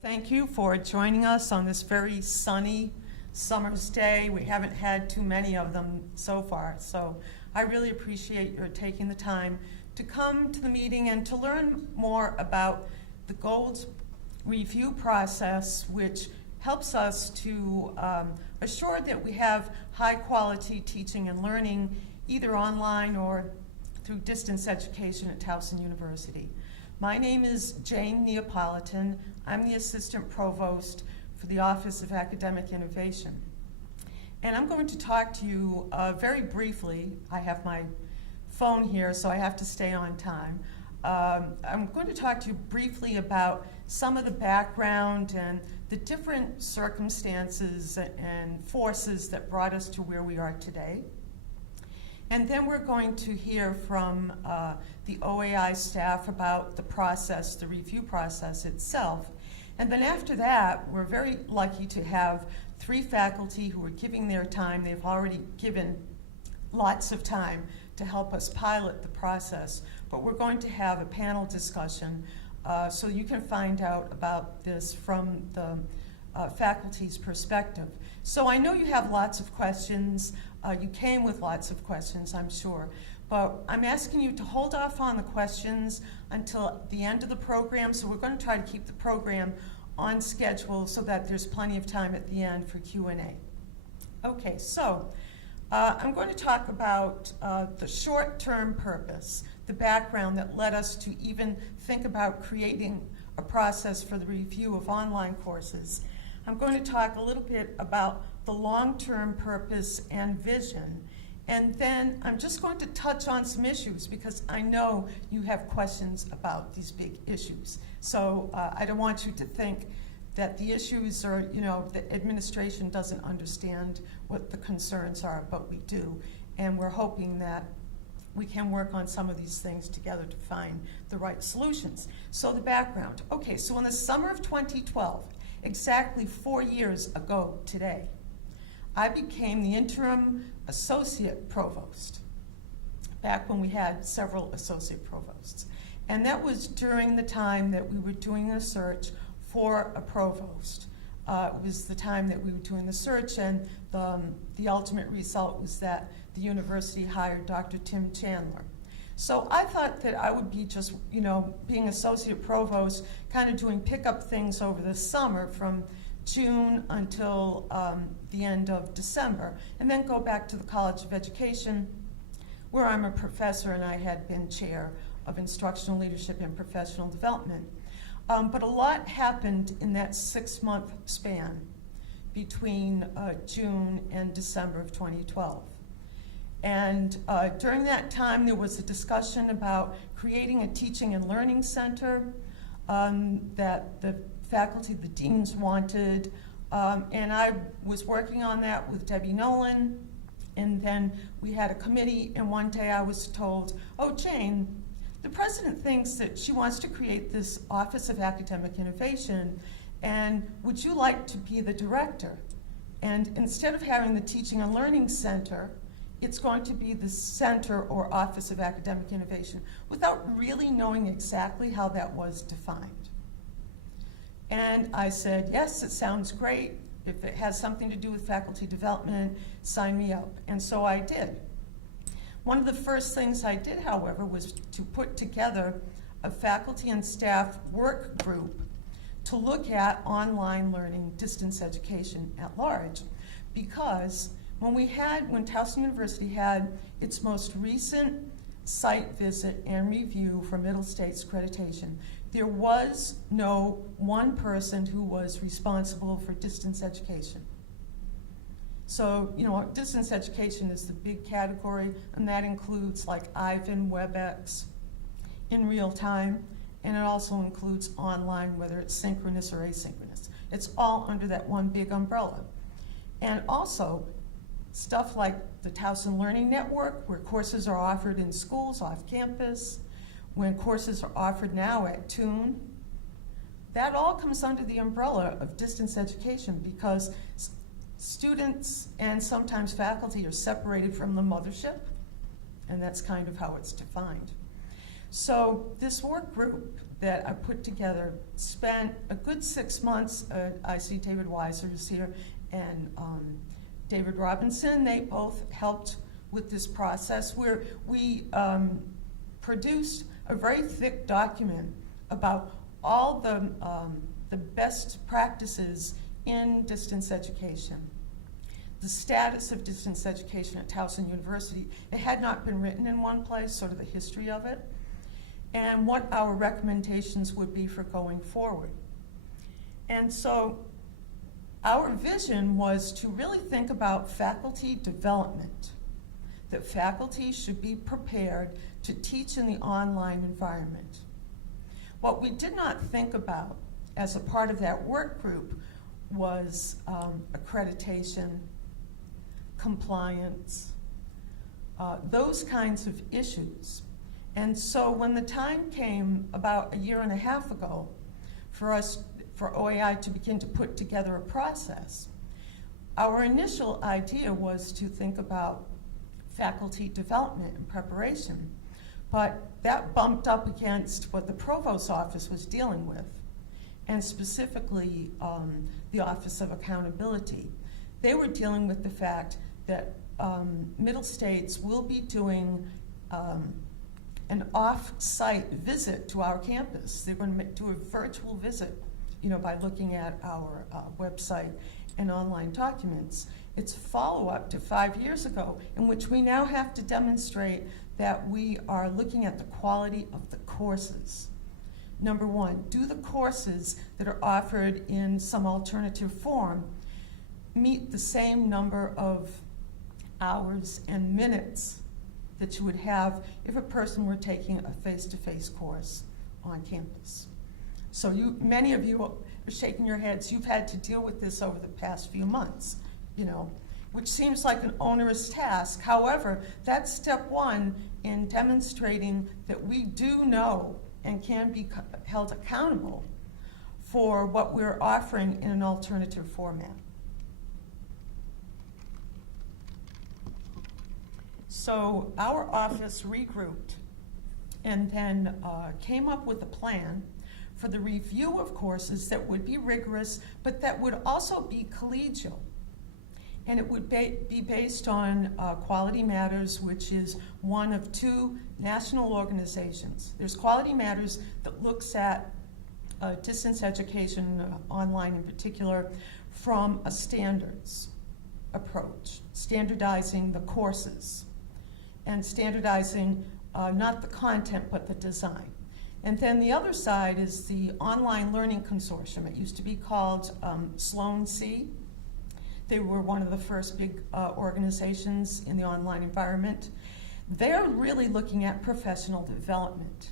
Thank you for joining us on this very sunny summer's day. We haven't had too many of them so far, so I really appreciate your taking the time to come to the meeting and to learn more about the GOLDS review process, which helps us to assure that we have high-quality teaching and learning, either online or through distance education at Towson University. My name is Jane Neapolitan. I'm the Assistant Provost for the Office of Academic Innovation. And I'm going to talk to you very briefly. I have my phone here, so I have to stay on time. I'm going to talk to you briefly about some of the background and the different circumstances and forces that brought us to where we are today. And then we're going to hear from the OAI staff about the process, the review process itself. And then after that, we're very lucky to have 3 faculty who are giving their time. They've already given lots of time to help us pilot the process. But we're going to have a panel discussion so you can find out about this from the faculty's perspective. So I know you have lots of questions. You came with lots of questions, I'm sure. But I'm asking you to hold off on the questions until the end of the program. So we're going to try to keep the program on schedule so that there's plenty of time at the end for Q&A. Okay, so I'm going to talk about the short-term purpose, the background that led us to even think about creating a process for the review of online courses. I'm going to talk a little bit about the long-term purpose and vision. And then I'm just going to touch on some issues because I know you have questions about these big issues. So I don't want you to think that the issues are, the administration doesn't understand what the concerns are, but we do. And we're hoping that we can work on some of these things together to find the right solutions. So the background. Okay, so in the summer of 2012, exactly 4 years ago today, I became the interim associate provost, back when we had several associate provosts. And that was during the time that we were doing a search for a provost. It was the time that we were doing the search, and the ultimate result was that the university hired Dr. Tim Chandler. So I thought that I would be just, being associate provost, kind of doing pickup things over the summer from June until the end of December, and then go back to the College of Education, where I'm a professor and I had been chair of instructional leadership and professional development. But a lot happened in that 6-month span between June and December of 2012. And during that time, there was a discussion about creating a teaching and learning center that the faculty, the deans wanted, and I was working on that with Debbie Nolan, and then we had a committee, and one day I was told, oh, Jane, the president thinks that she wants to create this Office of Academic Innovation, and would you like to be the director? And instead of having the Teaching and Learning Center, it's going to be the Center or Office of Academic Innovation, without really knowing exactly how that was defined. And I said, yes, it sounds great. If it has something to do with faculty development, sign me up. And so I did. One of the first things I did, however, was to put together a faculty and staff work group to look at online learning, distance education at large. Because when Towson University had its most recent site visit and review for Middle States accreditation, there was no one person who was responsible for distance education. So, distance education is the big category, and that includes like Ivan, WebEx, in real time, and it also includes online, whether it's synchronous or asynchronous. It's all under that one big umbrella. And also, stuff like the Towson Learning Network, where courses are offered in schools off campus, when courses are offered now at TUNE, that all comes under the umbrella of distance education because students and sometimes faculty are separated from the mothership, and that's kind of how it's defined. So this work group that I put together, spent a good 6 months. I see David Weiser is here, and David Robinson. They both helped with this process, where we produced a very thick document about all the best practices in distance education. The status of distance education at Towson University. It had not been written in one place, sort of the history of it, and what our recommendations would be for going forward. And so our vision was to really think about faculty development, that faculty should be prepared to teach in the online environment. What we did not think about as a part of that work group was accreditation, compliance, those kinds of issues. And so when the time came about 1.5 years ago for OAI to begin to put together a process, our initial idea was to think about faculty development and preparation. But that bumped up against what the provost's office was dealing with, and specifically the Office of Accountability. They were dealing with the fact that Middle States will be doing an off-site visit to our campus. They're going to do a virtual visit, by looking at our website and online documents. It's follow-up to 5 years ago, in which we now have to demonstrate that we are looking at the quality of the courses. Number one, do the courses that are offered in some alternative form meet the same number of hours and minutes that you would have if a person were taking a face-to-face course on campus? So many of you are shaking your heads. You've had to deal with this over the past few months, which seems like an onerous task. However, that's step one in demonstrating that we do know and can be held accountable for what we're offering in an alternative format. So our office regrouped and then came up with a plan for the review of courses that would be rigorous, but that would also be collegial. And it would be based on Quality Matters, which is one of 2 national organizations. There's Quality Matters that looks at distance education, online in particular, from a standards approach, standardizing the courses and standardizing not the content but the design. And then the other side is the Online Learning Consortium. It used to be called Sloan C. They were one of the first big organizations in the online environment. They're really looking at professional development.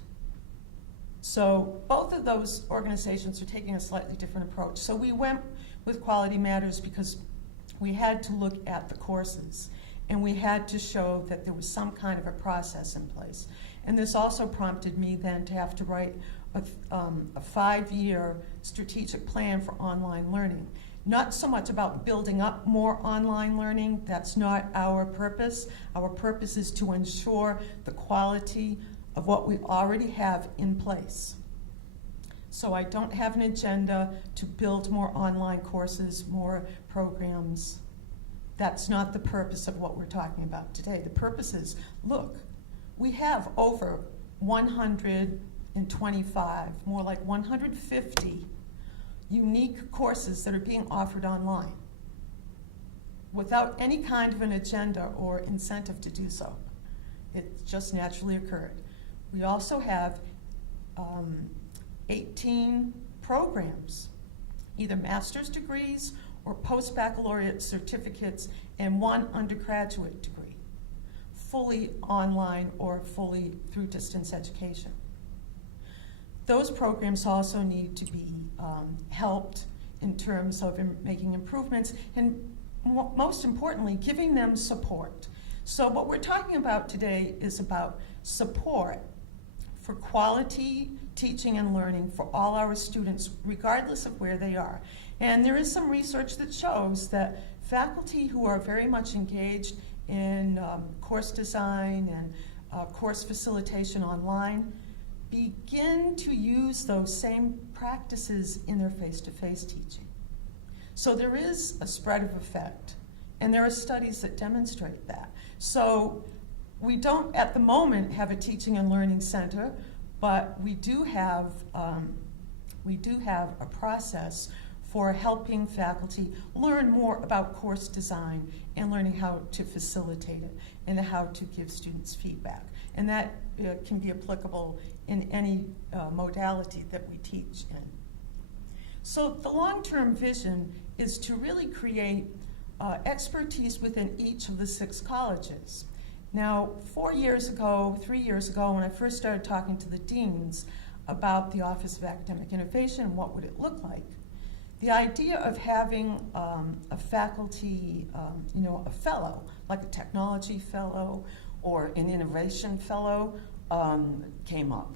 So both of those organizations are taking a slightly different approach. So we went with Quality Matters because we had to look at the courses, and we had to show that there was some kind of a process in place. And this also prompted me then to have to write a 5-year strategic plan for online learning. Not so much about building up more online learning. That's not our purpose. Our purpose is to ensure the quality of what we already have in place. So I don't have an agenda to build more online courses, more programs. That's not the purpose of what we're talking about today. The purpose is, look, we have over 125, more like 150 unique courses that are being offered online without any kind of an agenda or incentive to do so. It just naturally occurred. We also have 18 programs, either master's degrees or post-baccalaureate certificates, and 1 undergraduate degree, fully online or fully through distance education. Those programs also need to be helped in terms of making improvements and, most importantly, giving them support. So what we're talking about today is about support for quality teaching and learning for all our students, regardless of where they are. And there is some research that shows that faculty who are very much engaged in course design and course facilitation online begin to use those same practices in their face-to-face teaching. So there is a spread of effect, and there are studies that demonstrate that. So we don't, at the moment, have a teaching and learning center, but we do have a process for helping faculty learn more about course design and learning how to facilitate it and how to give students feedback. And that can be applicable in any modality that we teach in. So the long-term vision is to really create expertise within each of the 6 colleges. Now, 3 years ago, when I first started talking to the deans about the Office of Academic Innovation, what would it look like? The idea of having a faculty, a fellow, like a technology fellow or an innovation fellow, came up.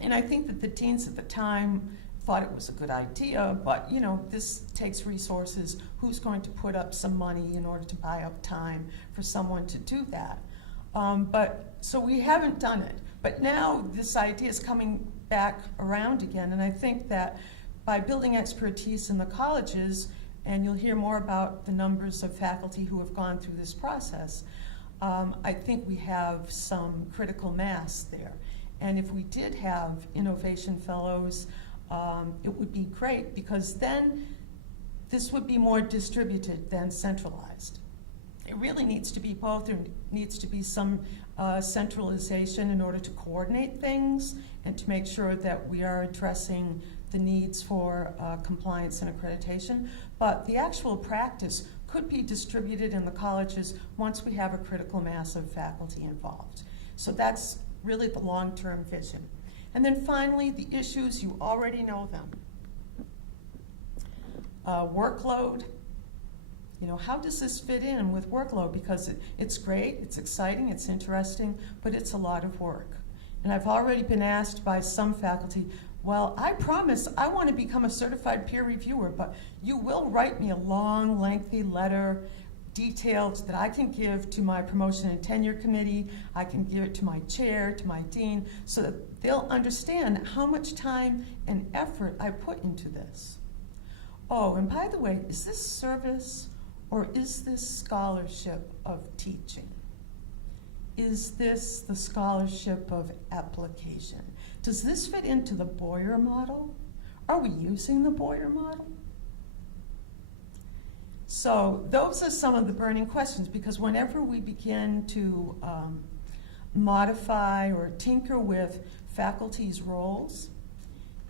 And I think that the deans at the time thought it was a good idea, but this takes resources. Who's going to put up some money in order to buy up time for someone to do that? So we haven't done it. But now this idea is coming back around again, and I think that by building expertise in the colleges, and you'll hear more about the numbers of faculty who have gone through this process, I think we have some critical mass there. And if we did have innovation fellows, it would be great, because then this would be more distributed than centralized. It really needs to be both. There needs to be some centralization in order to coordinate things and to make sure that we are addressing the needs for compliance and accreditation. But the actual practice could be distributed in the colleges once we have a critical mass of faculty involved. So that's really the long-term vision. And then finally, the issues, you already know them. Workload. How does this fit in with workload? Because it's great, it's exciting, it's interesting, but it's a lot of work. And I've already been asked by some faculty, well, I promise I want to become a certified peer reviewer, but you will write me a long, lengthy letter, detailed, that I can give to my promotion and tenure committee. I can give it to my chair, to my dean, so that they'll understand how much time and effort I put into this. Oh, and by the way, is this service or is this scholarship of teaching? Is this the scholarship of application? Does this fit into the Boyer model? Are we using the Boyer model? So those are some of the burning questions, because whenever we begin to modify or tinker with faculty's roles,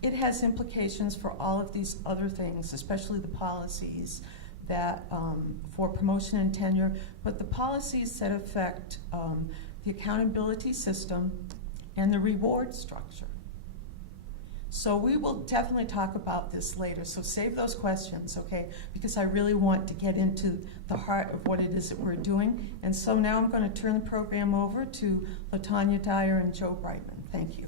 it has implications for all of these other things, especially the policies that for promotion and tenure, but the policies that affect the accountability system and the reward structure. So we will definitely talk about this later, so save those questions, okay? Because I really want to get into the heart of what it is that we're doing. And so now I'm going to turn the program over to LaTanya Dyer and Joe Brightman. Thank you.